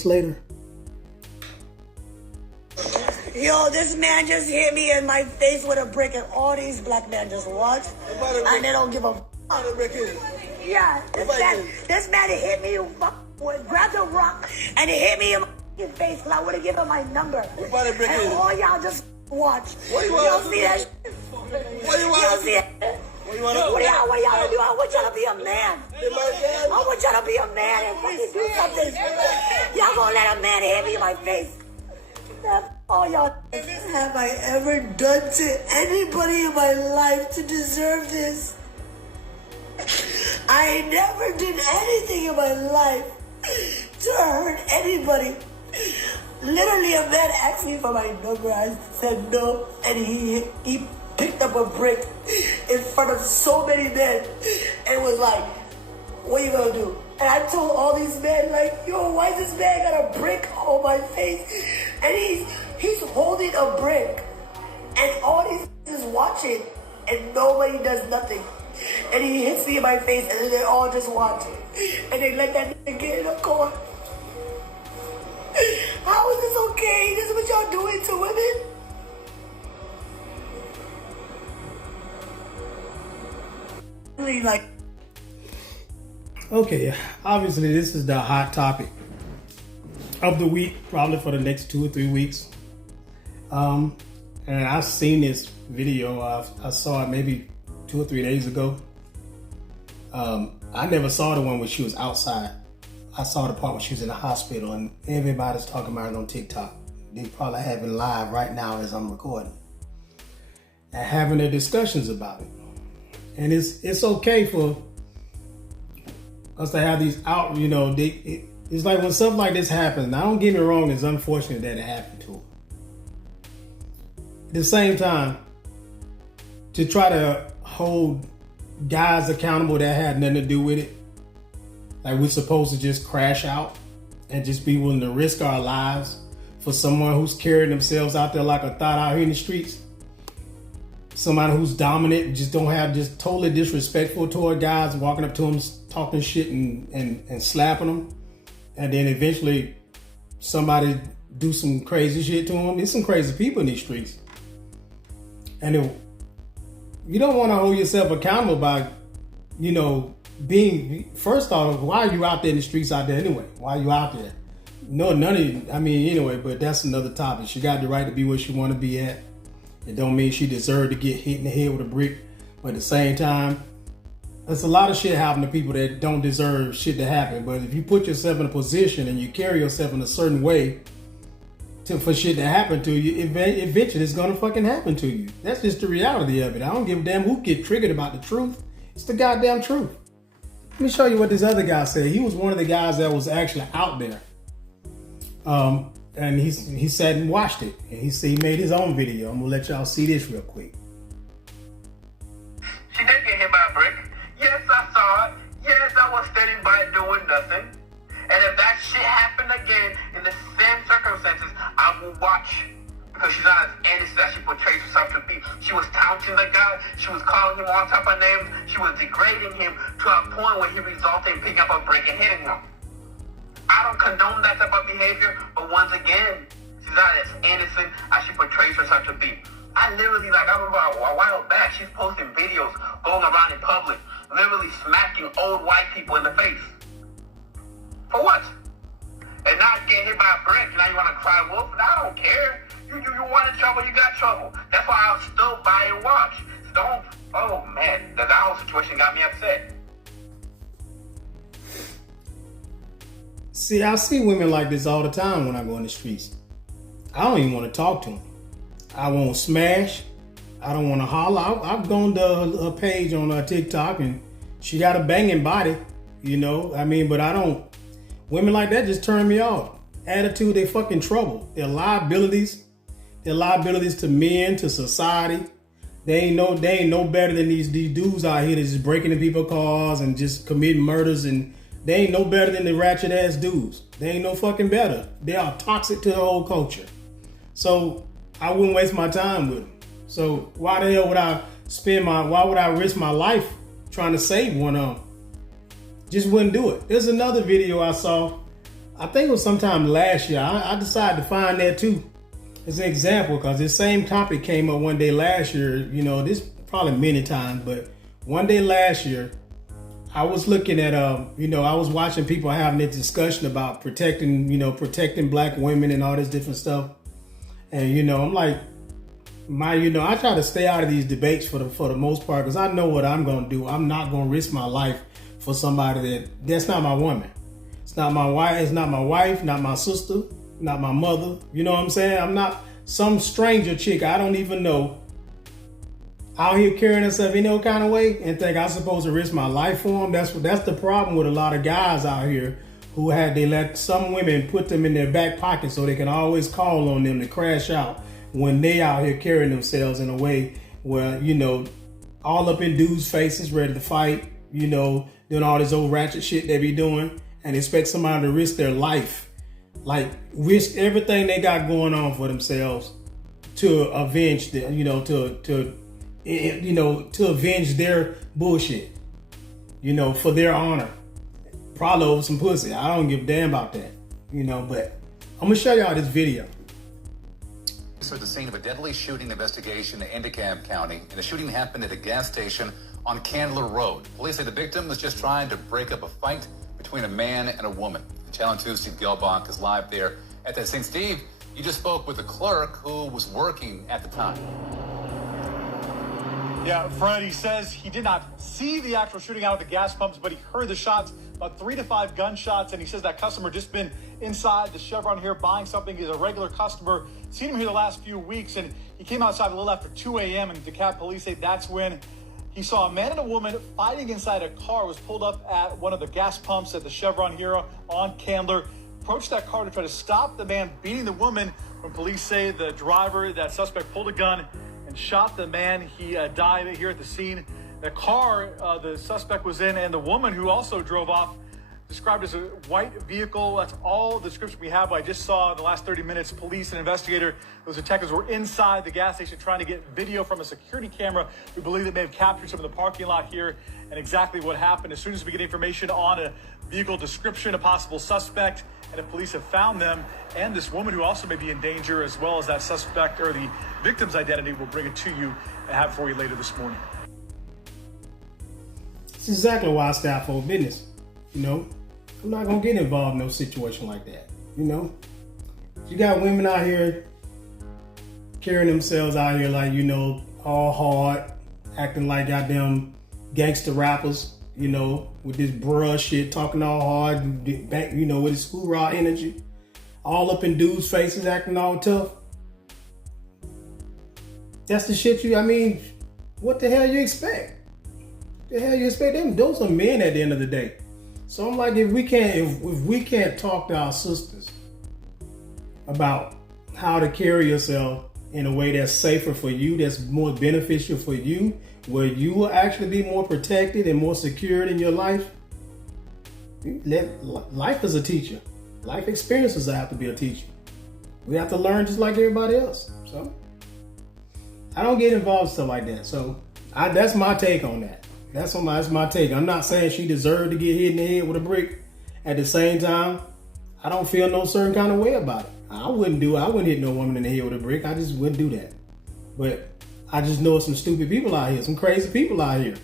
this later. Yo, this man just hit me in my face with a brick, and all these black men just watch, and they don't give a fuck. Yeah, this man hit me, grabbed a rock, and he hit me in my face because I would have given him my number. And all y'all just watch. Y'all see that shit? Y'all see it? What y'all do? I want y'all to be a man. I want y'all to be a man and fucking do something. Y'all gonna let a man hit me in my face? All y'all. Have I ever done to anybody in my life to deserve this? I never did anything in my life to hurt anybody. Literally, a man asked me for my number. I said no, and he picked up a brick in front of so many men and was like, "What you gonna do?" And I told all these men, like, "Yo, why this man got a brick on my face?" And he's holding a brick, and all these is watching, and nobody does nothing. And he hits me in my face, and then they're all just watching, and they let that nigga get in the car. How is this okay? This is what y'all doing to women? Like, okay, obviously this is the hot topic of the week, probably for the next 2 or 3 weeks. And I've seen this video. I saw it maybe 2 or 3 days ago. I never saw the one where she was outside. I saw the part where she was in the hospital, and everybody's talking about it on TikTok. They probably have it live right now as I'm recording, and having their discussions about it. And it's okay for us to have these out. You know, it's like when stuff like this happens. Now, don't get me wrong; it's unfortunate that it happened to her. At the same time, to try to hold guys accountable that had nothing to do with it, like we're supposed to just crash out and just be willing to risk our lives for someone who's carrying themselves out there like a thought out here in the streets. Somebody who's dominant, just totally disrespectful toward guys, walking up to them, talking shit and slapping them. And then eventually somebody do some crazy shit to them. There's some crazy people in these streets. And you don't want to hold yourself accountable by, being, first off, why are you out there in the streets out there anyway? Why are you out there? No, none of you, anyway, but that's another topic. She got the right to be where she want to be at. It don't mean she deserved to get hit in the head with a brick. But at the same time, there's a lot of shit happening to people that don't deserve shit to happen. But if you put yourself in a position and you carry yourself in a certain way for shit to happen to you, eventually it's gonna fucking happen to you. That's just the reality of it. I don't give a damn who get triggered about the truth. It's the goddamn truth. Let me show you what this other guy said. He was one of the guys that was actually out there. And he sat and watched it. And he made his own video. I'm gonna let y'all see this real quick. She did get hit by a brick. Yes, I saw it. Yes, I was standing by doing nothing. And if that shit happened again in the same circumstances, I will watch. Because she's not as innocent as she portrays herself to be. She was taunting the guy. She was calling him all type of names. She was degrading him to a point where he resulted in picking up a brick and hitting him. I don't condone that type of behavior, but once again, she's not as innocent as she portrays herself to be. I literally, I remember a while back, she's posting videos going around in public, literally smacking old white people in the face. For what? And not get hit by a brick, now you want to cry wolf? I don't care. You wanted trouble, you got trouble. That's why I'll still buy and watch. So don't, oh man, that whole situation got me upset. See, I see women like this all the time when I go in the streets. I don't even want to talk to them. I won't smash. I don't want to holler. I've gone to her page on TikTok and she got a banging body, but I don't. Women like that just turn me off. Attitude, they fucking trouble. They're liabilities. They're liabilities to men, to society. They ain't no better than these dudes out here that's just breaking into people's cars and just committing murders, and they ain't no better than the ratchet ass dudes. They ain't no fucking better. They are toxic to the whole culture. So I wouldn't waste my time with them. So why the hell would why would I risk my life trying to save one of them? Just wouldn't do it. There's another video I saw. I think it was sometime last year. I decided to find that too as an example, because this same topic came up one day last year. You know, this probably many times, but one day last year, I was looking at, you know, I was watching people having this discussion about protecting black women and all this different stuff. And, you know, I'm like, I try to stay out of these debates for the most part, because I know what I'm going to do. I'm not going to risk my life for somebody that's not my woman. It's not my wife. It's not my wife, not my sister, not my mother. You know what I'm saying? I'm not some stranger chick I don't even know out here carrying herself any old kind of way and think I'm supposed to risk my life for them. That's the problem with a lot of guys out here who they let some women put them in their back pocket so they can always call on them to crash out when they out here carrying themselves in a way where, you know, all up in dudes' faces, ready to fight, you know, doing all this old ratchet shit they be doing, and expect somebody to risk their life, like risk everything they got going on for themselves to avenge the, to avenge their bullshit, you know, for their honor, probably over some pussy. I don't give a damn about that, you know, but I'm gonna show y'all this video. Police are at the scene of a deadly shooting investigation in DeKalb County, and the shooting happened at a gas station on Candler Road. Police say the victim was just trying to break up a fight between a man and a woman. Channel 2 Steve Gelbach is live there at that scene. Steve, you just spoke with the clerk who was working at the time. Yeah, Fred, he says he did not see the actual shooting out of the gas pumps, but he heard the shots, about 3 to 5 gunshots, and he says that customer just been inside the Chevron here buying something. He's a regular customer, seen him here the last few weeks, and he came outside a little after 2 a.m., and DeKalb police say that's when he saw a man and a woman fighting inside a car. Was pulled up at one of the gas pumps at the Chevron here on Candler. Approached that car to try to stop the man beating the woman, when police say the driver, that suspect, pulled a gun and shot the man. He died here at the scene. The car the suspect was in, and the woman who also drove off, described as a white vehicle. That's all the description we have. I just saw in the last 30 minutes, police and investigator, those detectives were inside the gas station trying to get video from a security camera. We believe they may have captured some of the parking lot here and exactly what happened. As soon as we get information on a vehicle description, a possible suspect, and if police have found them, and this woman who also may be in danger, as well as that suspect or the victim's identity, we'll bring it to you and have it for you later this morning. It's exactly why I stay out for business. You know, I'm not gonna get involved in no situation like that. You know, you got women out here carrying themselves out here like, you know, all hard, acting like goddamn gangster rappers, you know, with this bruh shit, talking all hard, you know, with his hoorah energy, all up in dudes' faces, acting all tough. That's the shit what the hell you expect? The hell you expect them? Those are men at the end of the day. So I'm like, if we can't talk to our sisters about how to carry yourself in a way that's safer for you, that's more beneficial for you, where you will actually be more protected and more secured in your life. Life is a teacher. Life experiences have to be a teacher. We have to learn just like everybody else. So I don't get involved in stuff like that. So that's my take on that. That's my take. I'm not saying she deserved to get hit in the head with a brick. At the same time, I don't feel no certain kind of way about it. I wouldn't hit no woman in the head with a brick. I just wouldn't do that. But I just know some stupid people out here, some crazy people out here.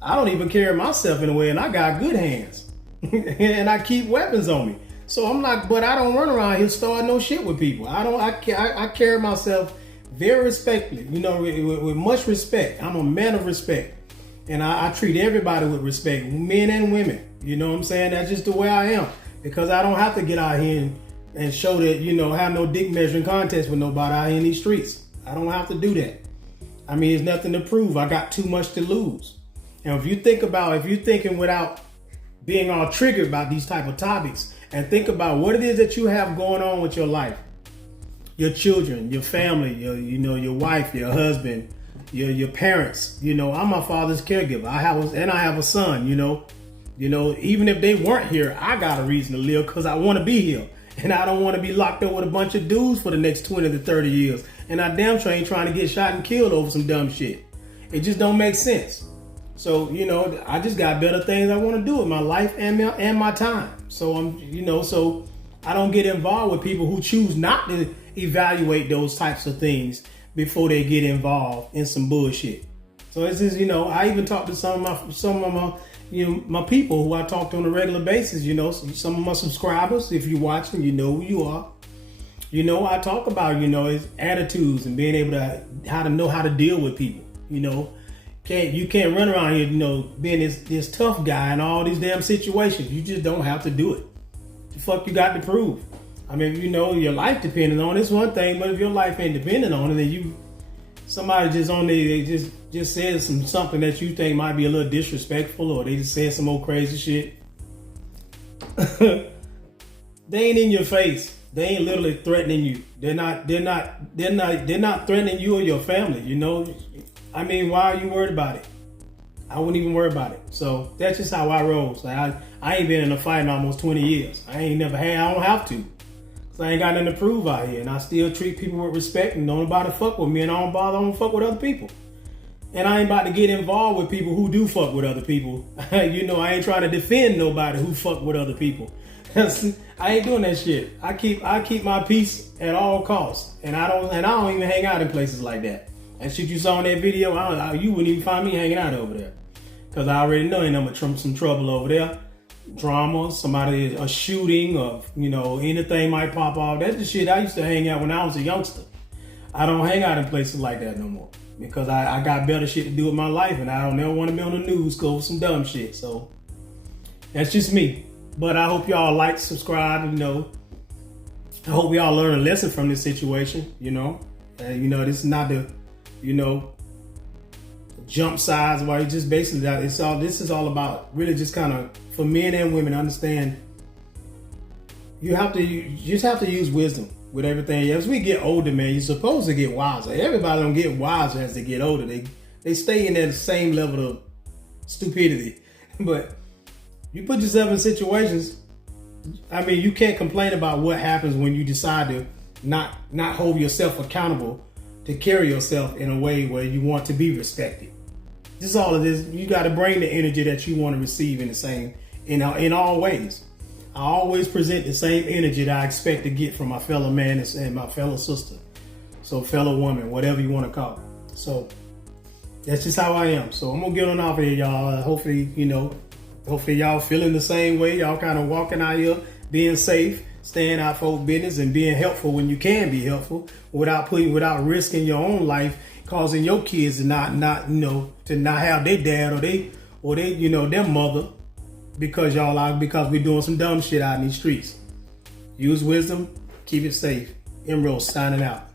I don't even carry myself in a way, and I got good hands. And I keep weapons on me. So but I don't run around here starting no shit with people. I carry myself very respectfully, you know, with much respect. I'm a man of respect. And I treat everybody with respect, men and women. You know what I'm saying? That's just the way I am. Because I don't have to get out here and show that, you know, have no dick measuring contest with nobody out here in these streets. I don't have to do that. I mean, there's nothing to prove. I got too much to lose. And if you're thinking without being all triggered about these type of topics, and think about what it is that you have going on with your life, your children, your family, your wife, your husband, your parents. You know, I'm my father's caregiver. I have a son. You know, even if they weren't here, I got a reason to live because I want to be here, and I don't want to be locked up with a bunch of dudes for the next 20 to 30 years. And I damn sure ain't trying to get shot and killed over some dumb shit. It just don't make sense. So, you know, I just got better things I want to do with my life and my time. So I don't get involved with people who choose not to evaluate those types of things before they get involved in some bullshit. So it's just, I even talk to some of my my people who I talk to on a regular basis, some of my subscribers. If you're watching, you know who you are. I talk about, his attitudes and being able to know how to deal with people. You can't run around here, being this tough guy in all these damn situations. You just don't have to do it. The fuck you got to prove? I mean, your life depending on it's one thing, but if your life ain't depending on it, then somebody just on there, they just said something that you think might be a little disrespectful, or they just said some old crazy shit. They ain't in your face. They ain't literally threatening you. They're not threatening you or your family. I mean, why are you worried about it? I wouldn't even worry about it. So that's just how I roll. Like I ain't been in a fight in almost 20 years. I don't have to. Cause I ain't got nothing to prove out here. And I still treat people with respect, and don't nobody fuck with me, and I don't fuck with other people. And I ain't about to get involved with people who do fuck with other people. I ain't trying to defend nobody who fuck with other people. I ain't doing that shit. I keep my peace at all costs. And I don't even hang out in places like that. And shit you saw in that video, you wouldn't even find me hanging out over there. Cause I already know ain't nothing but some trouble over there. Drama, a shooting, or anything might pop off. That's the shit I used to hang out when I was a youngster. I don't hang out in places like that no more. Because I got better shit to do with my life, and I don't ever want to be on the news go with some dumb shit. So that's just me. But I hope y'all like, subscribe, I hope we all learn a lesson from this situation, this is not the, jump sides, where just basically this is all about really just kind of, for men and women, understand you just have to use wisdom with everything. As we get older, man, you're supposed to get wiser. Everybody don't get wiser as they get older. They stay in that same level of stupidity. But you put yourself in situations, I mean, you can't complain about what happens when you decide to not hold yourself accountable to carry yourself in a way where you want to be respected. This is all it is. You got to bring the energy that you want to receive in all ways. I always present the same energy that I expect to get from my fellow man and my fellow sister. So fellow woman, whatever you want to call it. So that's just how I am. So I'm going to get on off of here, y'all. Hopefully y'all feeling the same way. Y'all kind of walking out here, being safe, staying out for business, and being helpful when you can be helpful without risking your own life, causing your kids to not have their dad or their mother because we're doing some dumb shit out in these streets. Use wisdom, keep it safe. Emerald signing out.